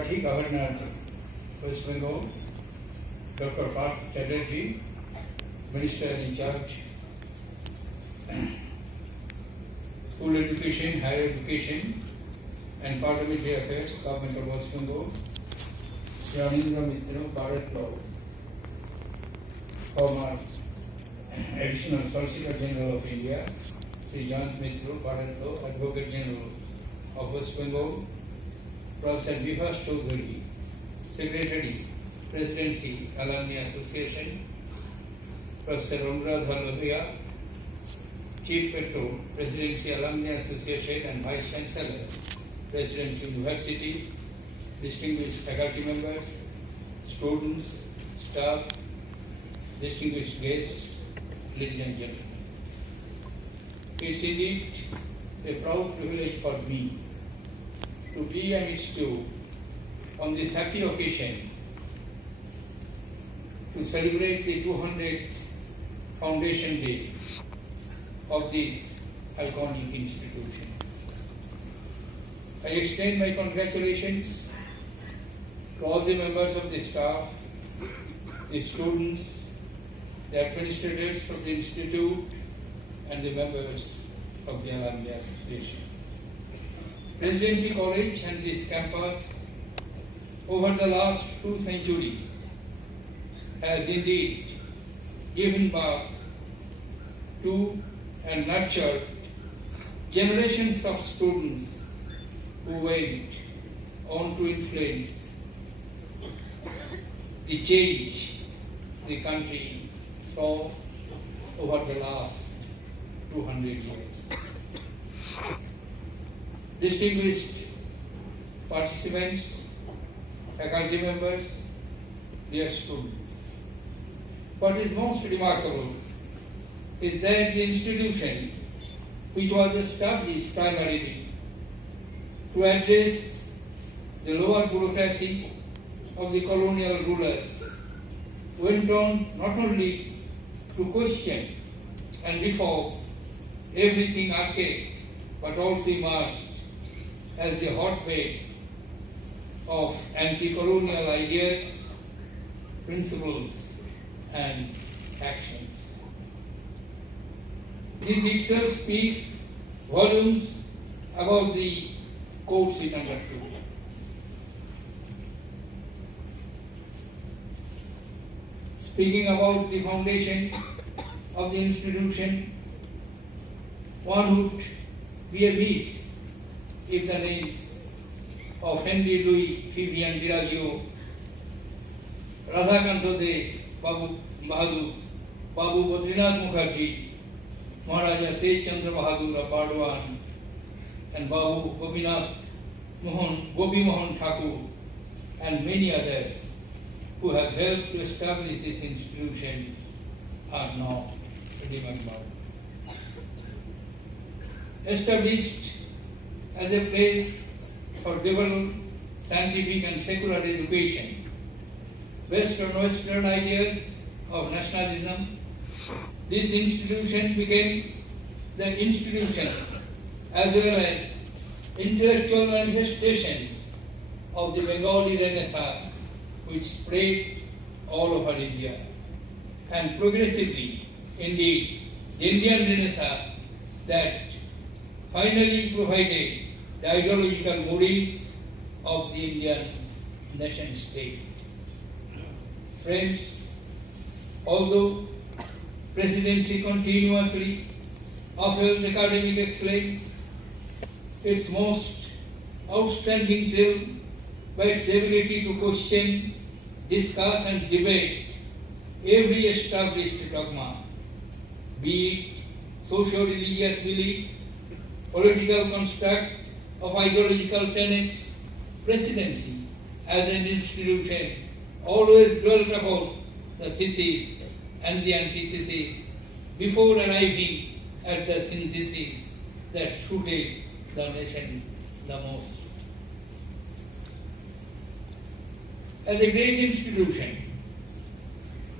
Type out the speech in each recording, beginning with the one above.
Party Governor West Bengal, Dr. Parth Chatterjee, Minister in charge, School Education, Higher Education and Parliamentary Affairs, Government of West Bengal, Janindra Mitra, Bharat Law, former Additional Solicitor General of India, Sri Jans Mitra, Bharat Law, Advocate General of West Bengal, Professor Vibhas Choudhury, Secretary, Presidency, Alumni Association, Professor Anuradha Lohia, Chief Petro, Presidency, Alumni Association and Vice Chancellor, Presidency University, distinguished faculty members, students, staff, distinguished guests, ladies and gentlemen. It's indeed a proud privilege for me to be amidst you on this happy occasion to celebrate the 200th Foundation Day of this iconic institution. I extend my congratulations to all the members of the staff, the students, the administrators of the Institute, and the members of the Alumni Association. Presidency College and this campus over the last 2 centuries has indeed given birth to and nurtured generations of students who went on to influence the change the country saw over the last 200 years. Distinguished participants, faculty members, dear students, what is most remarkable is that the institution, which was established primarily to address the lower bureaucracy of the colonial rulers, went on not only to question and reform everything archaic, but also emerged as the hotbed of anti-colonial ideas, principles, and actions. This itself speaks volumes about the course it undertook. Speaking about the foundation of the institution, one would be amiss if the names of Henry Louis Vivian Diragio, Radhakanta De, Babu Bahadur, Babu Badrinath Mukherjee, Maharaja Tej Chandra Bahadur of Bardwan, and Babu Gopi Mohan Thakur, and many others who have helped to establish this institution are now remembered. Established as a place for liberal, scientific and secular education, based on Western ideas of nationalism, this institution became the institution as well as intellectual manifestations of the Bengali Renaissance, which spread all over India. And progressively, indeed, the Indian Renaissance that finally provided the ideological motives of the Indian nation state. Friends, although Presidency continuously upheld academic excellence, its most outstanding trait by its ability to question, discuss and debate every established dogma, be it socio-religious beliefs, political construct of ideological tenets. Presidency as an institution always dwelt upon the thesis and the antithesis before arriving at the synthesis that suited the nation the most. As a great institution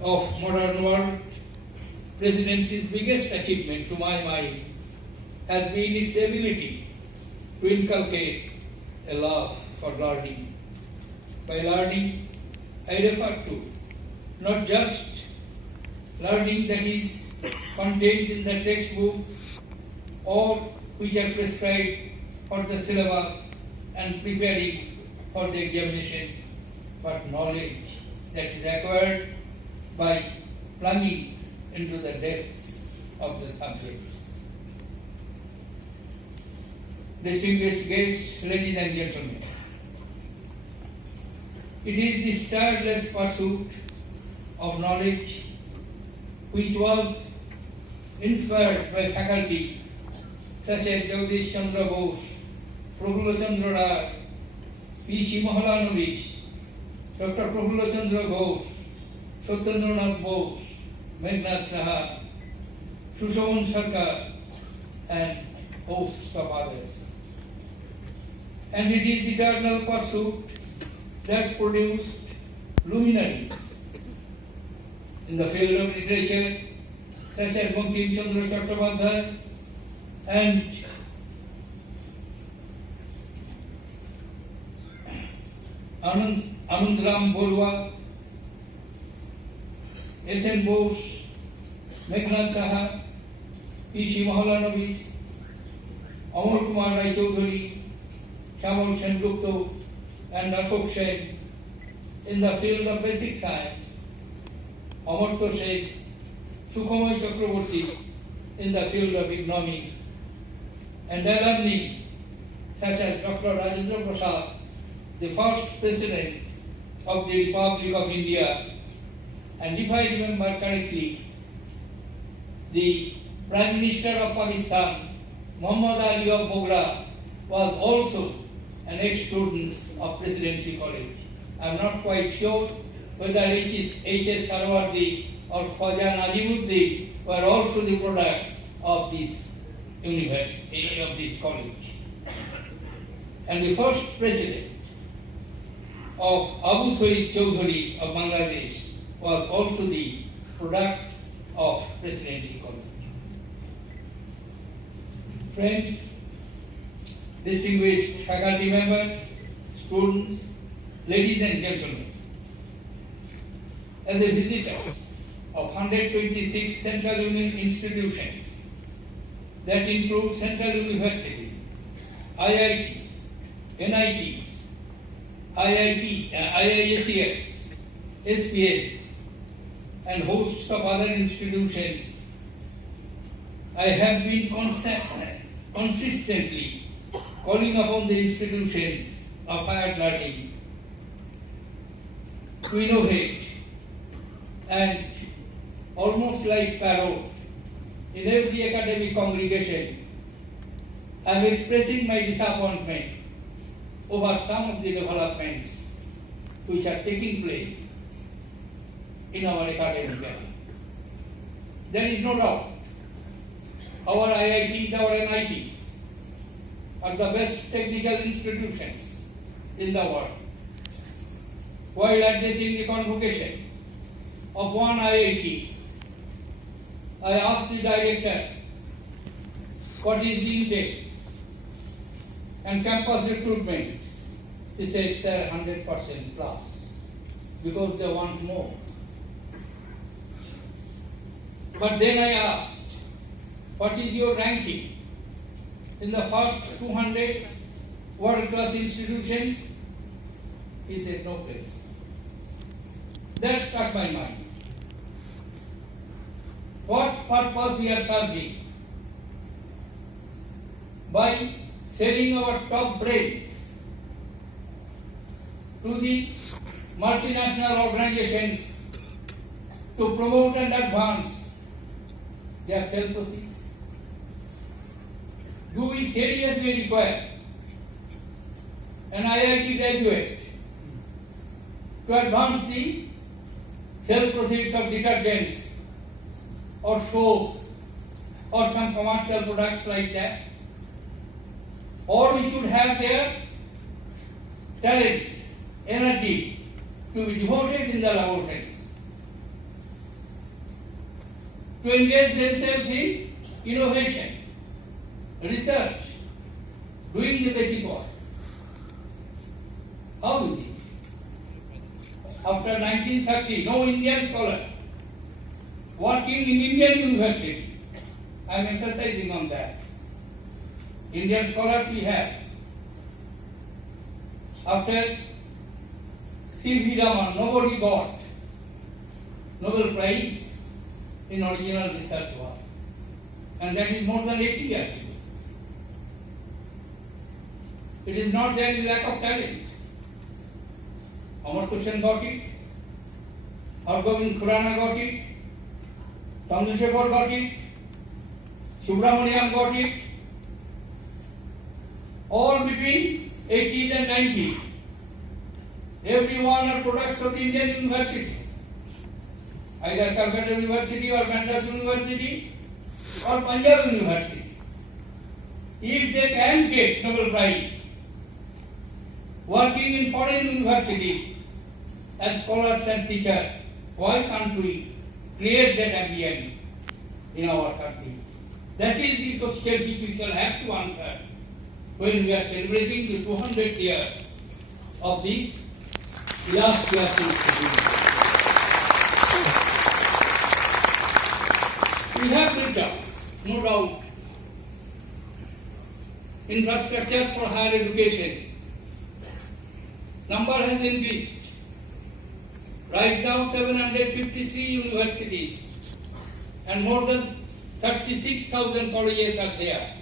of modern world, Presidency's biggest achievement to my mind has been its ability to inculcate a love for learning By learning, I refer to not just learning that is contained in the textbooks or which are prescribed for the syllabus and preparing for the examination, but knowledge that is acquired by plunging into the depths of the subjects. Distinguished guests, ladies and gentlemen, it is this tireless pursuit of knowledge which was inspired by faculty such as Jagdish Chandra Bose, Prafulla Chandra Ray, P.C. Mahalanobish, Dr. Prafulla Chandra Ghosh, Satyendranath Bose, Meghnad Saha, Sushaman Sarkar, and hosts of others. And it is the eternal pursuit that produced luminaries in the field of literature, such as Bankim Chandra Chattopadhyay and Anandram Borua, S.N. Bose, Meghnad Saha, P.C. Mahalanobish, Amar Kumar Rai Chaudhary, Shyamal Sengupta, and Ashok Sen. In the field of basic science, Amartya Sen, Sukhamay Chakraborty in the field of economics, and alumni such as Dr. Rajendra Prasad, the first President of the Republic of India, and if I remember correctly, the Prime Minister of Pakistan, Muhammad Ali of Bogra, was also an ex-student of Presidency College. I am not quite sure whether H.S. Sarwardi or Khwaja Najimuddin were also the products of this university, of this college. And the first president of Abu Sayyid Chaudhary of Bangladesh was also the product of Presidency College. Friends, distinguished faculty members, students, ladies and gentlemen, as a visitor of 126 central union institutions that include central universities, IITs, NITs, IISERs, SPS, and hosts of other institutions, I have been consistently calling upon the institutions of higher learning to innovate and almost like parrot in every academic congregation, I am expressing my disappointment over some of the developments which are taking place in our academic area. There is no doubt our IITs, our NITs are the best technical institutions in the world. While addressing the convocation of one IIT, I asked the director what is the intake and campus recruitment. He said, sir, 100% plus, because they want more. But then I asked, what is your ranking in the first 200 world-class institutions? He said, no place. That struck my mind. What purpose we are serving by selling our top brains to the multinational organizations to promote and advance their sale proceeds? Do we seriously require an IIT graduate to advance the sale proceeds of detergents or soaps or some commercial products like that? Or we should have their talents, energies to be devoted in the laboratories, to engage themselves in innovation, research, doing the basic work. How is it? after 1930, no Indian scholar working in Indian university. I am emphasizing on that. Indian scholars we have. After C.V. Raman, nobody got Nobel Prize in original research work. And that is more than 80 years ago. It is not there in lack of talent. Amartya Sen got it, Hargobind Khurana got it, Chandrasekhar got it, Subramaniam got it, all between 80s and 90s. Everyone are products of Indian universities, either Calcutta University or Madras University or Punjab University. If they can get Nobel Prize working in foreign universities as scholars and teachers, why can't we create that ambience in our country? That is the question which we shall have to answer when we are celebrating the 200th year of this last year's institute. We have built up, no doubt, infrastructures for higher education. Number has increased. Right now 753 universities and more than 36,000 colleges are there.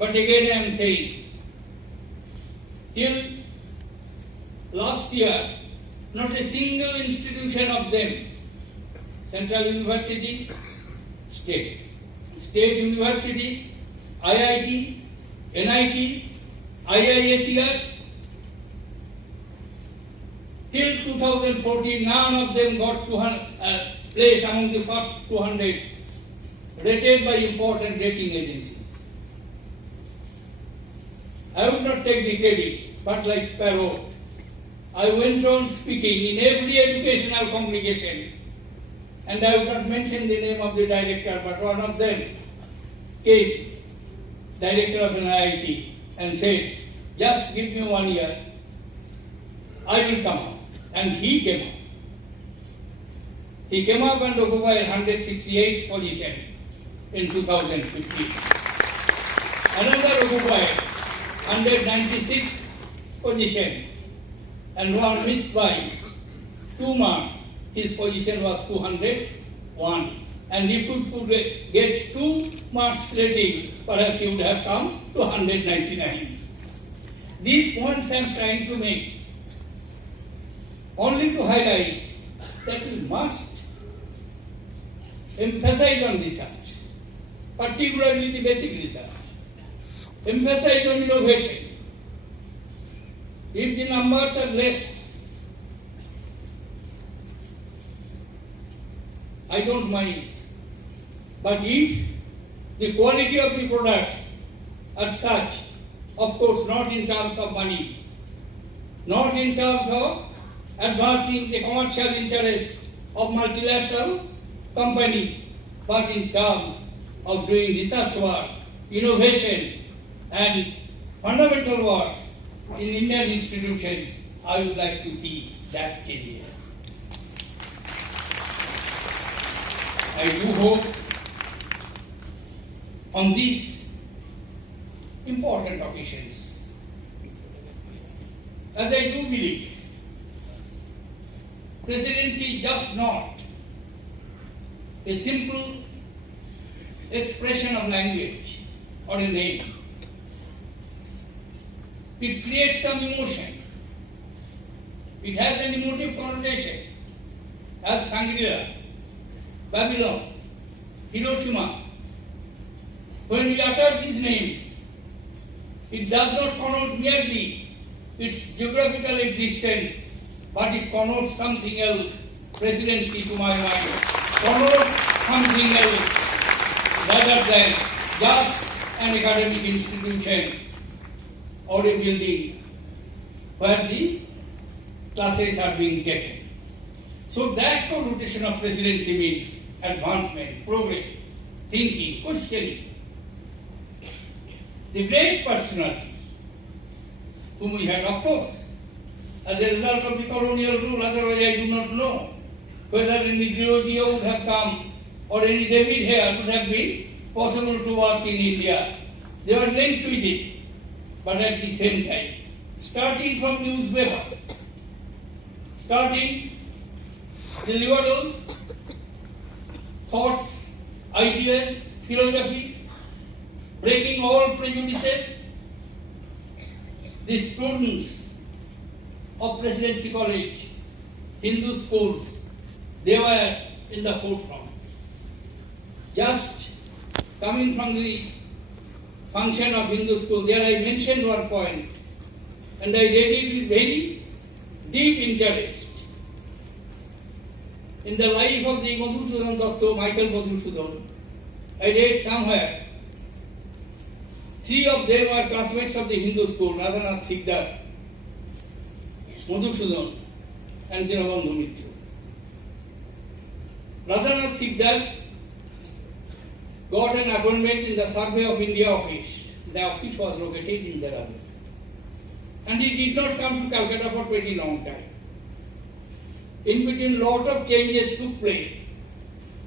But again I am saying, till last year, not a single institution of them, Central University, State University, IITs, NITs, IISERs, till 2014, none of them got place among the first 200 rated by important rating agencies. I would not take the credit, but like Parrot, I went on speaking in every educational congregation, and I would not mention the name of the director, but one of them came, director of an IIT, and said, just give me 1 year, I will come out. And he came up. He came up and occupied 168th position in 2015. Another occupied 196th position, and one missed by 2 marks. His position was 201. And if he could get 2 marks rating, perhaps he would have come to 199. These points I am trying to make only to highlight that we must emphasize on research, particularly the basic research. Emphasize on innovation. If the numbers are less, I don't mind. But if the quality of the products are such, of course not in terms of money, not in terms of advancing the commercial interests of multilateral companies, but in terms of doing research work, innovation, and fundamental works in Indian institutions, I would like to see that area. I do hope on these important occasions, as I do believe, presidency is just not a simple expression of language or a name. It creates some emotion. It has an emotive connotation, as Shangri-La, Babylon, Hiroshima. When we utter these names, it does not connote merely its geographical existence, but it connotes something else. Presidency, to my mind, connotes something else rather than just an academic institution or a building where the classes are being taken. So that connotation of presidency means advancement, progress, thinking, questioning. The great personality whom we had, of course, as a result of the colonial rule. Otherwise, I do not know whether any Trilogia would have come or any David Hare would have been possible to work in India. They were linked with it, but at the same time, starting from newspaper, starting the liberal thoughts, ideas, philosophies, breaking all prejudices, the students of Presidency College, Hindu schools, they were in the forefront. Just coming from the function of Hindu school, there I mentioned one point, and I read it with very deep interest. In the life of the Madhusudan Datta, Michael Madhusudan, I read somewhere, 3 of them were classmates of the Hindu school, Radhanath Sikdar, Madhusudan, and Dinabandhu Mitra. Radhanath Sikdar got an appointment in the Survey of India office. The office was located in Dehradun. And he did not come to Calcutta for very long time. In between, lot of changes took place,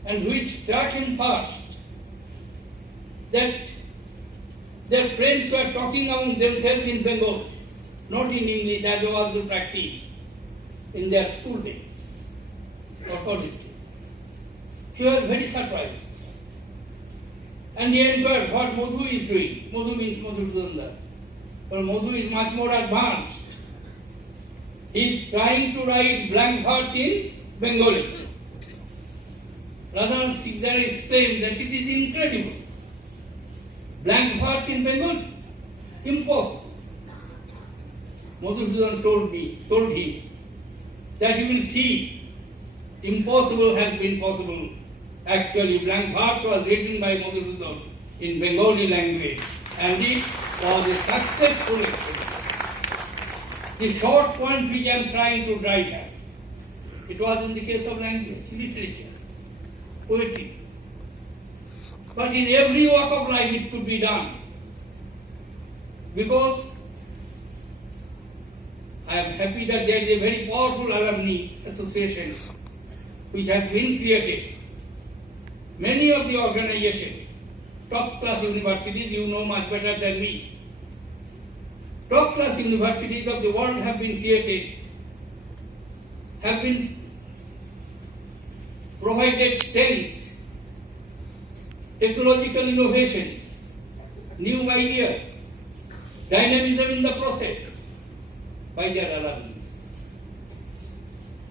and which struck him first, that their friends were talking among themselves in Bengal, not in English as was the practice in their school days or college days. He was very surprised. And he inquired what Madhu is doing. Madhu means Madhusudan. But Madhu is much more advanced. He is trying to write blank verse in Bengali. Radhanath Sikdar exclaimed that it is incredible. Blank verse in Bengali? Impossible. Madhusudan told him that you will see impossible has been possible. Actually, blank verse was written by Madhusudan in Bengali language, and it was a successful experiment. The short point which I am trying to drive at, it was in the case of language, literature, poetry. But in every walk of life it could be done. Because I am happy that there is a very powerful alumni association which has been created. Many of the organizations, top class universities, you know much better than me, top class universities of the world have been created, have been provided strength, technological innovations, new ideas, dynamism in the process by their alumni.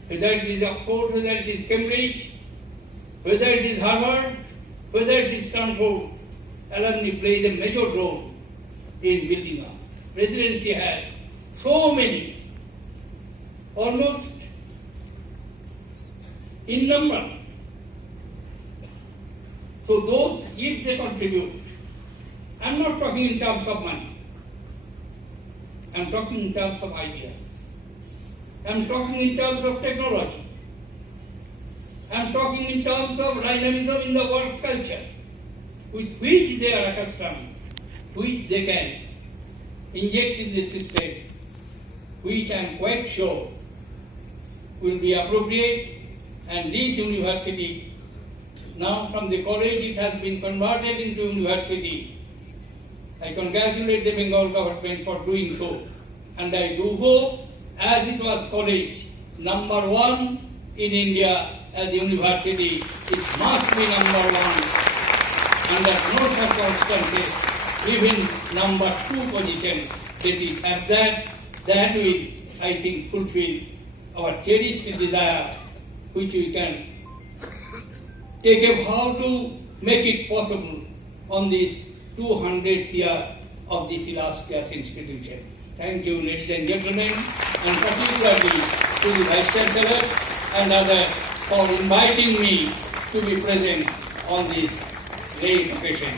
Whether it is Oxford, whether it is Cambridge, whether it is Harvard, whether it is Stanford, alumni plays a major role in building up. Presidency has so many, almost in number. So those, if they contribute, I am not talking in terms of money, I am talking in terms of ideas, I am talking in terms of technology, I am talking in terms of dynamism in the work culture, with which they are accustomed, which they can inject in the system, which I am quite sure will be appropriate. And this university, now from the college it has been converted into university. I congratulate the Bengal government for doing so. And I do hope, as it was college, number 1 in India as a university, it must be number 1. Under no circumstances, even number 2 position, that it has that will, I think, fulfill our cherished desire, which we can take a vow to make it possible on this 200th year of this illustrious institution. Thank you, ladies and gentlemen, and particularly to the Vice Chancellors and others for inviting me to be present on this great occasion.